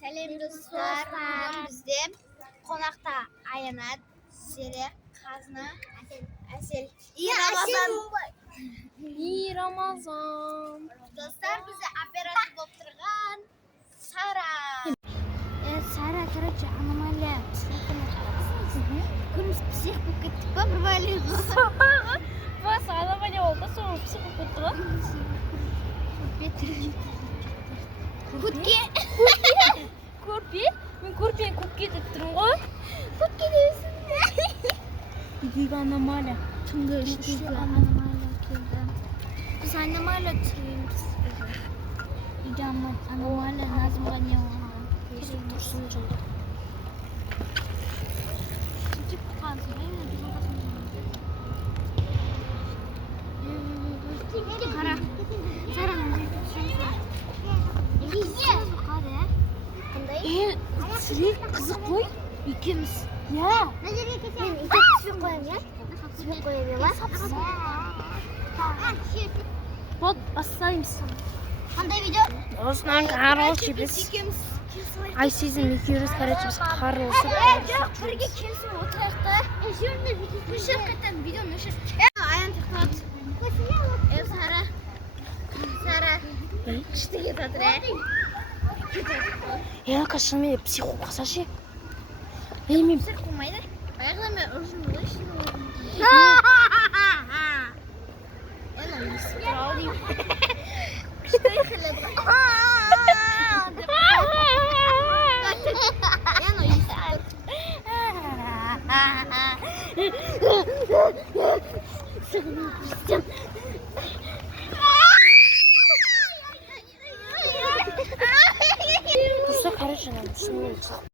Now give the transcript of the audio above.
Сәлем достар. Бүгін бізде қонақта Аянат, Серек, Қазына, Әсел. И Рамазан. Достар, бізде оператор болып тұрған Сара. Сара, короче, аномалия психиканы қарапсыз. Күніміз псих болып кеттік па, бір бәле. Бас аномалия болды, сол псих болып кетті ғой. Көтке. Көрпе? Мен көрпені көпке деп тұрмын ғой. Көтке дейсің. Үйдегі аномалия. Түнгі үйдегі аномалия келді. Біз аномалия түсіреміз. Үйде аномалия Назымға не болған? Тұрсын жолда. Сөйтіп қалсың ба, мен біз олғасын. Қара. Сараның Сірек қызық қой. екеуміз. Я. Мен итек түспек қоям, я? Түспек қоям, Вот, бастаймыз. Қандай видео? Осынан қарылшы біз. Ай сезім екеуіміз, короче, біз қарылышып. Жоқ, бірге келсін отырайық та. Өшір қайтан видеоны өшір. Аян тықтат. Сара. Сара. Күшті кетіп жатыр, Шынымен псих болып қалса ше. Мен Псих болмайды. Баяғыда мен ұржын болайын үшін. Есі туралы деймін. Күшті екіледі. Тұрса, короче, шынымен